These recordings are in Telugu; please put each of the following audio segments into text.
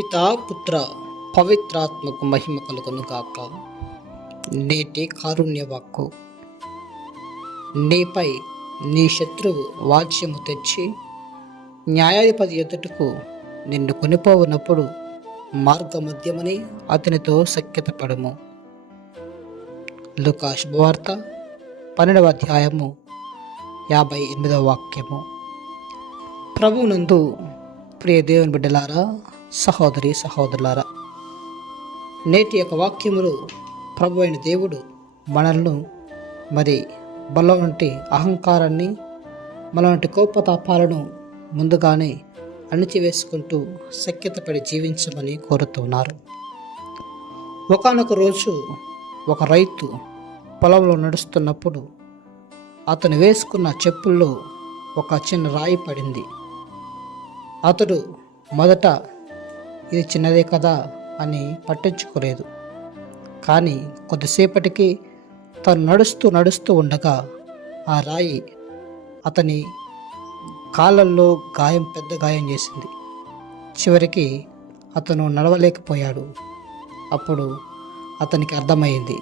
పితా పుత్ర పవిత్రాత్మకు మహిమ కలుగును గాక. నేటి కారుణ్య వాక్కు. నీపై నీ శత్రువు వాచ్యము తెచ్చి న్యాయాధిపతి ఎదుటకు నిన్ను కొనిపోవునప్పుడు మార్గమధ్యమని అతనితో సఖ్యత పడము లుకా శుభవార్త పన్నెండవ అధ్యాయము యాభై ఎనిమిదవ వాక్యము. ప్రభువునందు ప్రియ దేవుని బిడ్డలారా సహోదరి సహోదరులారా నేటి యొక్క వాక్యములు ప్రభు అయిన దేవుడు మనల్ని మరి బలం వంటి అహంకారాన్ని మన కోపతాపాలను ముందుగానే అణిచివేసుకుంటూ సఖ్యతపడి జీవించమని కోరుతున్నారు. ఒకనొక రోజు ఒక రైతు పొలంలో నడుస్తున్నప్పుడు అతను వేసుకున్న చెప్పుల్లో ఒక చిన్న రాయి పడింది. అతడు మొదట ఇది చిన్నదే కదా అని పట్టించుకోలేదు. కానీ కొద్దిసేపటికి తను నడుస్తూ నడుస్తూ ఉండగా ఆ రాయి అతని కాళ్ళల్లో గాయం పెద్ద గాయం చేసింది. చివరికి అతను నడవలేకపోయాడు. అప్పుడు అతనికి అర్థమైంది.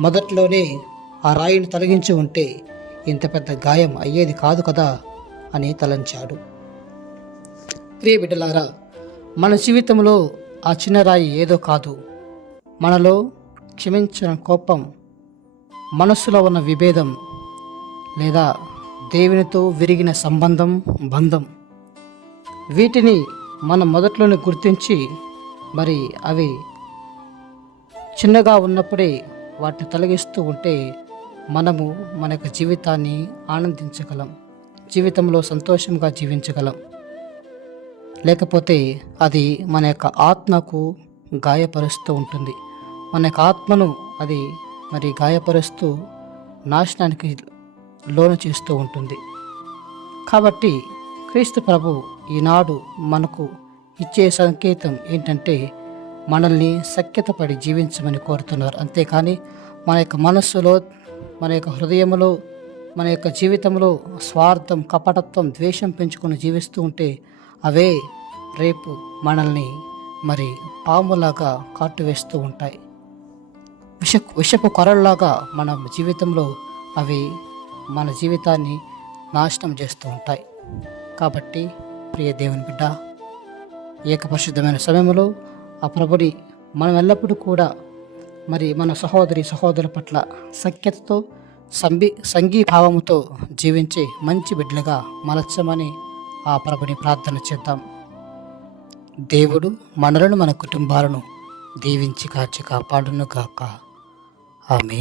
మొదట్లోనే ఆ రాయిని తొలగించి ఉంటే ఇంత పెద్ద గాయం అయ్యేది కాదు కదా అని తలంచాడు. ప్రియ బిడ్డలారా మన జీవితంలో ఆ చిన్న రాయి ఏదో కాదు. మనలో క్షమించిన కోపం మనస్సులో ఉన్న విభేదం లేదా దేవునితో విరిగిన సంబంధం బంధం. వీటిని మనం మొదట్లోనే గుర్తించి మరి అవి చిన్నగా ఉన్నప్పుడే వాటిని తొలగిస్తూ ఉంటే మనము మన యొక్క జీవితాన్ని ఆనందించగలం జీవితంలో సంతోషంగా జీవించగలం. లేకపోతే అది మన యొక్క ఆత్మకు గాయపరుస్తూ ఉంటుంది. మన యొక్క ఆత్మను అది మరి గాయపరుస్తూ నాశనానికి లోను చేస్తూ ఉంటుంది. కాబట్టి క్రీస్తు ప్రభు ఈనాడు మనకు ఇచ్చే సంకేతం ఏంటంటే మనల్ని సఖ్యతపడి జీవించమని కోరుతున్నారు. అంతేకాని మన యొక్క మనస్సులో మన యొక్క హృదయంలో మన యొక్క జీవితంలో స్వార్థం కపటత్వం ద్వేషం పెంచుకొని జీవిస్తూ ఉంటే అవే రేపు మనల్ని మరి పాములాగా కాటువేస్తూ ఉంటాయి. విష విషపు కొరల్లాగా మన జీవితంలో అవి మన జీవితాన్ని నాశనం చేస్తూ ఉంటాయి. కాబట్టి ప్రియ దేవుని బిడ్డ ఏకపరిశుద్ధమైన సమయంలో ఆ ప్రభుని మనం ఎల్లప్పుడూ కూడా మరి మన సహోదరి సహోదరుల పట్ల సఖ్యతతో సంబి సంఘీభావముతో జీవించే మంచి బిడ్డలుగా మలచమని ఆ ప్రభుని ప్రార్థన చేద్దాం. దేవుడు మనలను మన కుటుంబాలను దీవించి కాచి కాపాడును గాక ఆమె